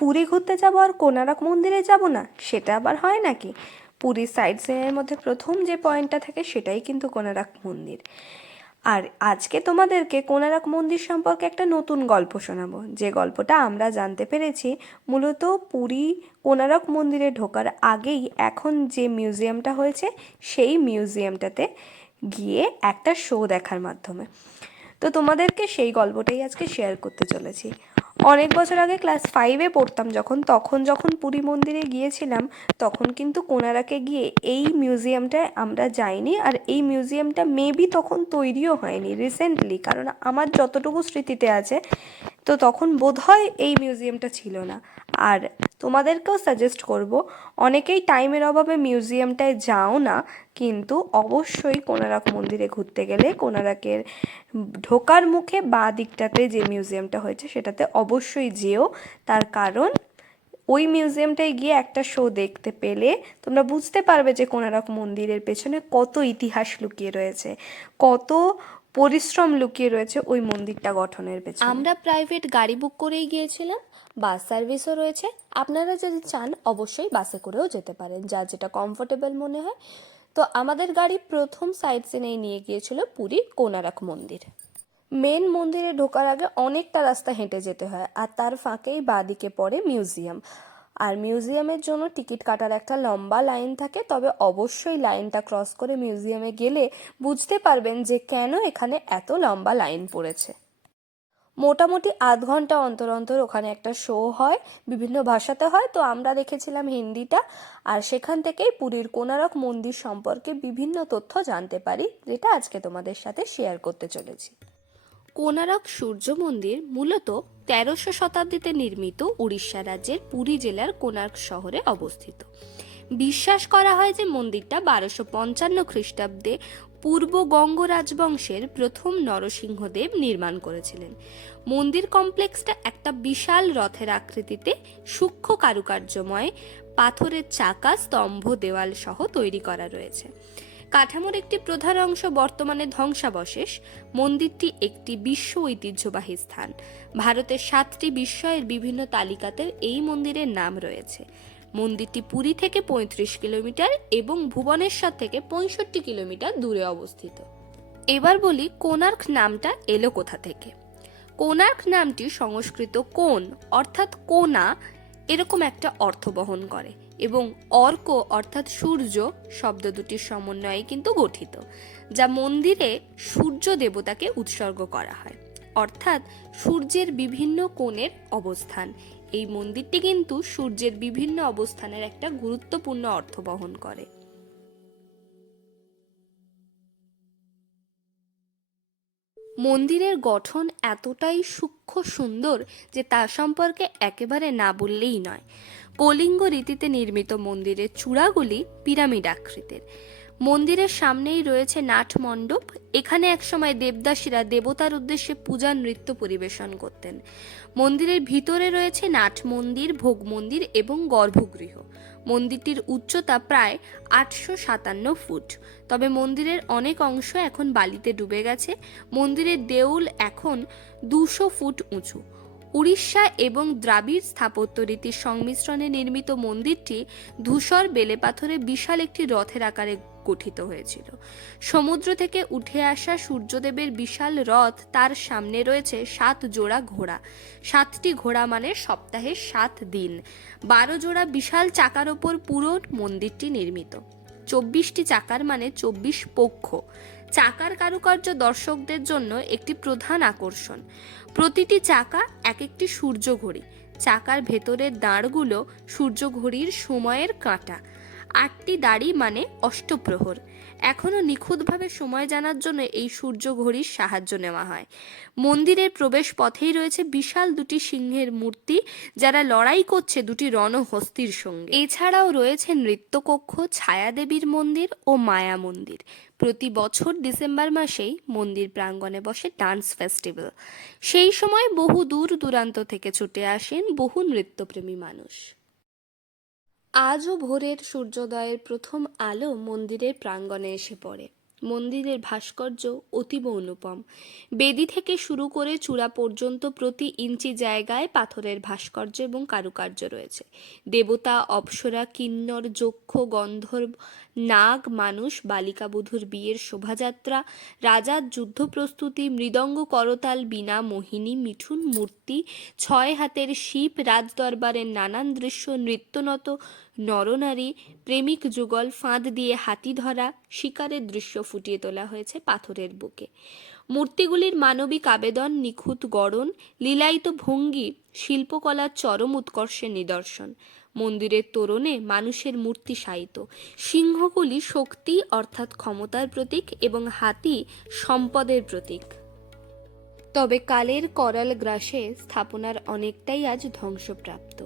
পুরী ঘুরতে যাব আর কোনারক মন্দিরে যাব না, সেটা আবার হয় নাকি? পুরীর সাইড সিনের মধ্যে প্রথম যে পয়েন্টটা থাকে সেটাই কিন্তু কোনারক মন্দির। আর আজকে তোমাদেরকে কোনারক মন্দির সম্পর্কে একটা নতুন গল্প শোনাবো। যে গল্পটা আমরা জানতে পেরেছি, মূলত পুরী কোনারক মন্দিরে ঢোকার আগেই এখন যে মিউজিয়ামটা হয়েছে, সেই মিউজিয়ামটাতে গিয়ে একটা শো দেখার মাধ্যমে। তো তোমাদেরকে সেই গল্পটাই আজকে শেয়ার করতে চলেছি। অনেক বছর আগে ক্লাস ফাইভে পড়তাম যখন, তখন যখন পুরী মন্দিরে গিয়েছিলাম, তখন কিন্তু কোনারাকে গিয়ে এই মিউজিয়ামটায় আমরা যাইনি আর এই মিউজিয়ামটা মেবি তখন তৈরিও হয়নি রিসেন্টলি কারণ আমার যতটুকু স্মৃতিতে আছে, তো তখন বোধহয় এই মিউজিয়ামটা ছিল না। আর তোমাদেরকেও সাজেস্ট করব। অনেকেই টাইমের অভাবে মিউজিয়ামটায় যাও না, কিন্তু অবশ্যই কোনারক মন্দিরে ঘুরতে গেলে কোনারকের ঢোকার মুখে বাঁ দিকটাতে যে মিউজিয়ামটা হয়েছে সেটাতে অবশ্যই যেও। তার কারণ, ওই মিউজিয়ামটায় গিয়ে একটা শো দেখতে পেলে তোমরা বুঝতে পারবে যে কোনারক মন্দিরের পেছনে কত ইতিহাস লুকিয়ে রয়েছে। কত পরিশ্রম লুকিয়ে রয়েছে ওই মন্দিরটা গঠনের পেছনে। আমরা প্রাইভেট গাড়ি বুক করেই গিয়েছিলাম বাস সার্ভিসও রয়েছে। আপনারা যদি চান, অবশ্যই বাসে করেও যেতে পারেন, যা যেটা কমফোর্টেবল মনে হয়। তো আমাদের গাড়ি প্রথম সাইড সিনেই নিয়ে গিয়েছিল পুরী কোনারক মন্দির। মেন মন্দিরে ঢোকার আগে অনেকটা রাস্তা হেঁটে যেতে হয়, আর তার ফাঁকেই বাদিকে পড়ে মিউজিয়াম আর মিউজিয়ামের জন্য টিকিট কাটার একটা লম্বা লাইন থাকে, তবে অবশ্যই লাইনটা ক্রস করে মিউজিয়ামে গেলে বুঝতে পারবেন যে কেন এখানে এত লম্বা লাইন পড়েছে। মোটামুটি আধ ঘণ্টা অন্তর অন্তর ওখানে একটা শো হয়, বিভিন্ন ভাষাতে হয়। তো আমরা দেখেছিলাম হিন্দিটা, আর সেখান থেকেই পুরীর কোনারক মন্দির সম্পর্কে বিভিন্ন তথ্য জানতে পারি, যেটা আজকে তোমাদের সাথে শেয়ার করতে চলেছি। কোনারক সূর্য মন্দির মূলত তেরোশো শতাব্দীতে নির্মিত উড়িষ্যা রাজ্যের পুরী জেলার কোনার্ক শহরে অবস্থিত। বিশ্বাস করা হয় যে মন্দিরটা বারোশো পঞ্চান্ন খ্রিস্টাব্দে পূর্ব গঙ্গ রাজবংশের প্রথম নরসিংহদেব নির্মাণ করেছিলেন। মন্দির কমপ্লেক্সটা একটা বিশাল রথের আকৃতিতে সূক্ষ্ম কারুকার্যময় পাথরের চাকা, স্তম্ভ, দেওয়াল সহ তৈরি করা রয়েছে। কাঠামোর একটি প্রধান অংশ বর্তমানে ধ্বংসাবশেষ, মন্দিরটি একটি বিশ্ব ঐতিহ্যবাহী স্থান। ভারতের সাতটি বিস্ময়ের বিভিন্ন তালিকাতে এই মন্দিরের নাম রয়েছে। মন্দিরটি পুরী থেকে পঁয়ত্রিশ কিলোমিটার এবং ভুবনেশ্বর থেকে পঁয়ষট্টি কিলোমিটার দূরে অবস্থিত। এবার বলি কোনার্ক নামটা এলো কোথা থেকে? কোনার্ক নামটি সংস্কৃত কোন অর্থাৎ কোনা এরকম একটা অর্থ বহন করে। এবং অর্ক অর্থাৎ সূর্য শব্দ দুটির সমন্বয়ে কিন্তু গঠিত, যা মন্দিরে সূর্য দেবতাকে উৎসর্গ করা হয়। অর্থাৎ সূর্যের বিভিন্ন কোণের অবস্থান। এই মন্দিরটি কিন্তু সূর্যের বিভিন্ন অবস্থানের একটা গুরুত্বপূর্ণ অর্থ বহন করে। মন্দিরের গঠন এতটাই সূক্ষ্ম সুন্দর যে তা সম্পর্কে একেবারে না বললেই নয়। কলিঙ্গ রীতিতে নির্মিত মন্দিরের চূড়াগুলি পিরামিড আকৃতির। মন্দিরের সামনেই রয়েছে নাট মণ্ডপ। এখানে একসময় দেবদাসীরা দেবতার উদ্দেশ্যে পূজা নৃত্য পরিবেশন করতেন। মন্দিরের ভিতরে রয়েছে নাট মন্দির, ভোগ মন্দির এবং গর্ভগৃহ। মন্দিরটির উচ্চতা প্রায় আটশো সাতান্ন ফুট। তবে মন্দিরের অনেক অংশ এখন বালিতে ডুবে গেছে। মন্দিরের দেউল এখন দুশো ফুট উঁচু। উড়িষ্যা এবং দ্রাবিড় স্থাপত্য রীতির সংমিশ্রণে নির্মিত মন্দিরটি ধূসর বেলে পাথরে বিশাল একটি রথের আকারে গঠিত হয়েছিল। সমুদ্র থেকে উঠে আসা সূর্যদেবের বিশাল রথ তার সামনে রয়েছে সাত জোড়া ঘোড়া। সাতটি ঘোড়া মানে সপ্তাহে সাত দিন। বারো জোড়া বিশাল চাকার ওপর পুরো মন্দিরটি নির্মিত। চব্বিশটি চাকার মানে চব্বিশ পক্ষ। চাকার কারুকার্য দর্শকদের জন্য একটি প্রধান আকর্ষণ। প্রতিটি চাকা এক একটি সূর্য ঘড়ি চাকার ভেতরের দাঁড়গুলো সূর্য ঘড়ির সময়ের কাঁটা। আটটি দাড়ি মানে অষ্টপ্রহর। এখনও নিখুঁতভাবে সময় জানার জন্য এই সূর্য ঘড়ির সাহায্য নেওয়া হয়। মন্দিরের প্রবেশ পথেই রয়েছে বিশাল দুটি সিংহের মূর্তি, যারা লড়াই করছে দুটি রণহস্তির সঙ্গে। এছাড়াও রয়েছে নৃত্যকক্ষ, ছায়াদেবীর মন্দির ও মায়া মন্দির। প্রতি বছর ডিসেম্বর মাসেই মন্দির প্রাঙ্গণে বসে ডান্স ফেস্টিভ্যাল। সেই সময় বহু দূর দূরান্ত থেকে ছুটে আসেন বহু নৃত্যপ্রেমী মানুষ। আজও ভোরের সূর্যোদয়ের প্রথম আলো মন্দিরের প্রাঙ্গণে এসে পড়ে। মন্দিরের ভাস্কর্য অতীব অনুপম। বেদি থেকে শুরু করে চূড়া পর্যন্ত প্রতি ইঞ্চি জায়গায় পাথরের ভাস্কর্য এবং কারুকার্য রয়েছে। দেবতা, অপ্সরা, কিন্নর, যক্ষ, গন্ধর্ব, নাগ, মানুষ বালিকা বধূর বিয়ের শোভাযাত্রা, রাজার যুদ্ধ প্রস্তুতি, মৃদঙ্গ করতাল, বীণা, মোহিনী, মিঠুন, মূর্তি, ছয় হাতের শিব রাজদরবারের নানান দৃশ্য নৃত্যনত নরনারী প্রেমিক যুগল ফাঁদ দিয়ে হাতি ধরা শিকারের দৃশ্য ফুটিয়ে তোলা হয়েছে পাথরের বুকে। মূর্তিগুলির মানবিক আবেদন নিখুঁত গড়ন, লীলায়িত ভঙ্গি, শিল্পকলার চরম উৎকর্ষের নিদর্শন। মন্দিরের তোরণে মানুষের মূর্তি শায়িত সিংহগুলি শক্তি অর্থাৎ ক্ষমতার প্রতীক এবং হাতি সম্পদের প্রতীক। তবে কালের করাল গ্রাসে স্থাপনার অনেকটাই আজ ধ্বংসপ্রাপ্ত।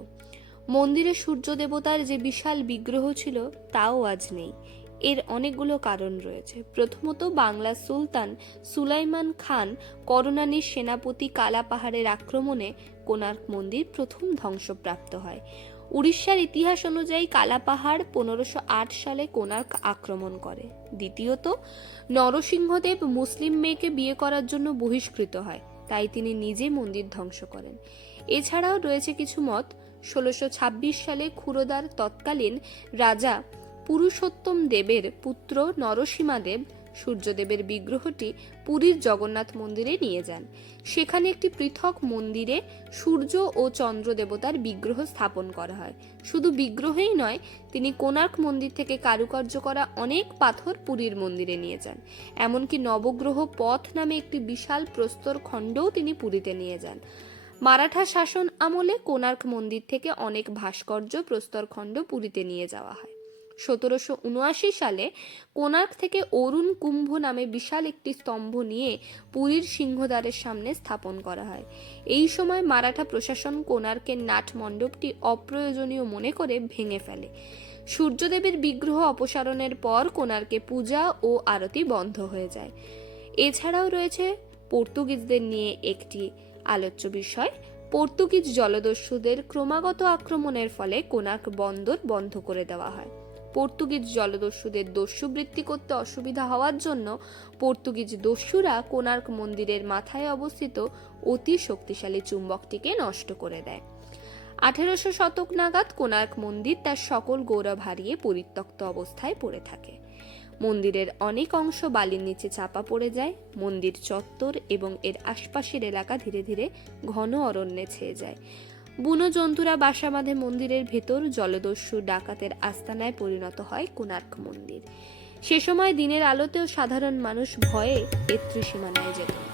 মন্দিরে সূর্য দেবতার যে বিশাল বিগ্রহ ছিল, তাও আজ নেই। এর অনেকগুলো কারণ রয়েছে। প্রথমত বাংলার সুলতান সুলাইমান খান করোনানির সেনাপতি কালা পাহাড়ের আক্রমণে কোণার্ক মন্দির প্রথম ধ্বংসপ্রাপ্ত হয়। উড়িষ্যার ইতিহাস অনুযায়ী কালাপাহাড় পনেরোশো আট সালে কোণার্ক আক্রমণ করে। দ্বিতীয়ত, নরসিংহদেব মুসলিম মেয়েকে বিয়ে করার জন্য বহিষ্কৃত হয়, তাই তিনি নিজে মন্দির ধ্বংস করেন। এছাড়াও রয়েছে কিছু মত ষোলোশো সালে ক্ষুরোদার তৎকালীন রাজা পুরুষোত্তম দেবের পুত্র নরসীমাদেব সূর্যদেবের বিগ্রহটি পুরীর জগন্নাথ মন্দিরে নিয়ে যান। সেখানে একটি পৃথক মন্দিরে সূর্য ও চন্দ্র দেবতার বিগ্রহ স্থাপন করা হয়। শুধু বিগ্রহেই নয়, তিনি কোণার্ক মন্দির থেকে কারুকার্য করা অনেক পাথর পুরীর মন্দিরে নিয়ে যান। এমনকি নবগ্রহ পথ নামে একটি বিশাল প্রস্তর খণ্ডও তিনি পুরীতে নিয়ে যান। মারাঠা শাসন আমলে কোণার্ক মন্দির থেকে অনেক ভাস্কর্য প্রস্তরখণ্ড পুরীতে নিয়ে যাওয়া হয়। সতেরোশো উনআশি সালে কোণার্ক থেকে অরুণ কুম্ভ নামে বিশাল একটি স্তম্ভ নিয়ে পুরীর সিংহদ্বারের সামনে স্থাপন করা হয়। এই সময় মারাঠা প্রশাসন কোণার্কের নাট মণ্ডপটি অপ্রয়োজনীয় মনে করে ভেঙে ফেলে। সূর্যদেবের বিগ্রহ অপসারণের পর কোণার্কে পূজা ও আরতি বন্ধ হয়ে যায়। এছাড়াও রয়েছে পর্তুগিজদের নিয়ে একটি আলোচ্য বিষয়, পর্তুগিজ জলদস্যুদের ক্রমাগত আক্রমণের ফলে কোনার্ক বন্দর বন্ধ করে দেওয়া হয়। পর্তুগিজ জলদস্যুদের দস্যুবৃত্তি করতে অসুবিধা হওয়ার জন্য পর্তুগিজ দস্যুরা কোনার্ক মন্দিরের মাথায় অবস্থিত অতি শক্তিশালী চুম্বকটিকে নষ্ট করে দেয়। আঠেরোশো শতক নাগাদ কোনার্ক মন্দির তার সকল গৌরব হারিয়ে পরিত্যক্ত অবস্থায় পড়ে থাকে। মন্দিরের অনেক অংশ বালির নিচে চাপা পড়ে যায়, মন্দির চত্বর এবং এর আশপাশের এলাকা ধীরে ধীরে ঘন অরণ্যে ছেয়ে যায়। বুনো জন্তুরা বাসা বাঁধে মন্দিরের ভেতর, জলদস্যু ডাকাতের আস্তানায় পরিণত হয় কোণার্ক মন্দির। সে সময় দিনের আলোতেও সাধারণ মানুষ ভয়ে এর ত্রিসীমানায় যেত।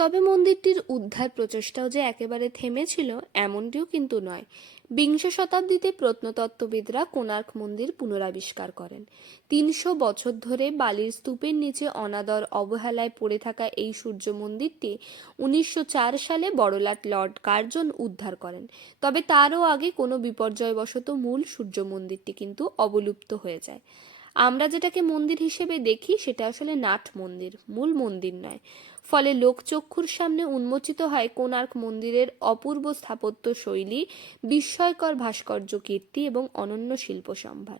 তবে মন্দিরটির উদ্ধার প্রচেষ্টাও যে একেবারে থেমেছিল, এমনটিও কিন্তু নয়। বিংশ শতাব্দীতে প্রত্নতত্ত্ববিদরা কোণার্ক মন্দির পুনরাবিষ্কার করেন। তিনশো বছর ধরে বালির স্তূপের নিচে অনাদর অবহেলায় পড়ে থাকা এই সূর্য মন্দিরটি উনিশশো চার সালে বড়লাট লর্ড কার্জন উদ্ধার করেন। তবে তারও আগে কোনো বিপর্যয়বশত মূল সূর্য মন্দিরটি কিন্তু অবলুপ্ত হয়ে যায়। আমরা যেটাকে মন্দির হিসেবে দেখি সেটা আসলে নাট মন্দির, মূল মন্দির নয়। ফলে লোকচক্ষুর সামনে উন্মোচিত হয় কোণার্ক মন্দিরের অপূর্ব স্থাপত্য শৈলী, বিস্ময়কর ভাস্কর্য কীর্তি এবং অনন্য শিল্প সম্ভার।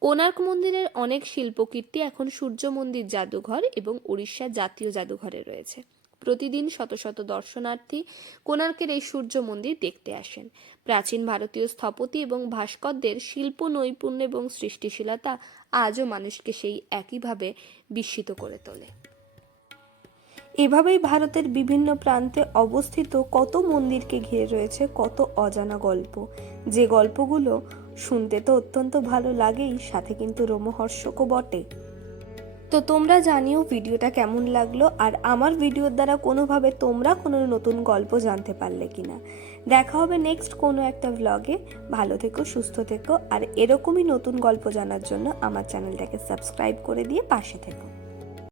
কোণার্ক মন্দিরের অনেক শিল্পকীর্তি এখন সূর্য মন্দির জাদুঘর এবং উড়িষ্যার জাতীয় জাদুঘরে রয়েছে। প্রতিদিন শত শত দর্শনার্থী কোণার্কের এই সূর্য মন্দির দেখতে আসেন। প্রাচীন ভারতীয় স্থপতি এবং ভাস্করদের শিল্প, নৈপুণ্য এবং সৃষ্টিশীলতা আজও মানুষকে সেই একইভাবে বিস্মিত করে তোলে। এভাবেই ভারতের বিভিন্ন প্রান্তে অবস্থিত কত মন্দিরকে ঘিরে রয়েছে কত অজানা গল্প। যে গল্পগুলো শুনতে তো অত্যন্ত ভালো লাগেই, সাথে কিন্তু রোমহর্ষকও বটে। তো তোমরা জানিও ভিডিওটা কেমন লাগল আর আমার ভিডিওর দ্বারা কোনোভাবে তোমরা কোনো নতুন গল্প জানতে পারলে কিনা। দেখা হবে নেক্সট কোনো একটা ভ্লগে ভালো থেকো, সুস্থ থেকো আর এরকমই নতুন গল্প জানার জন্য আমার চ্যানেলটাকে সাবস্ক্রাইব করে দিয়ে পাশে থেকো।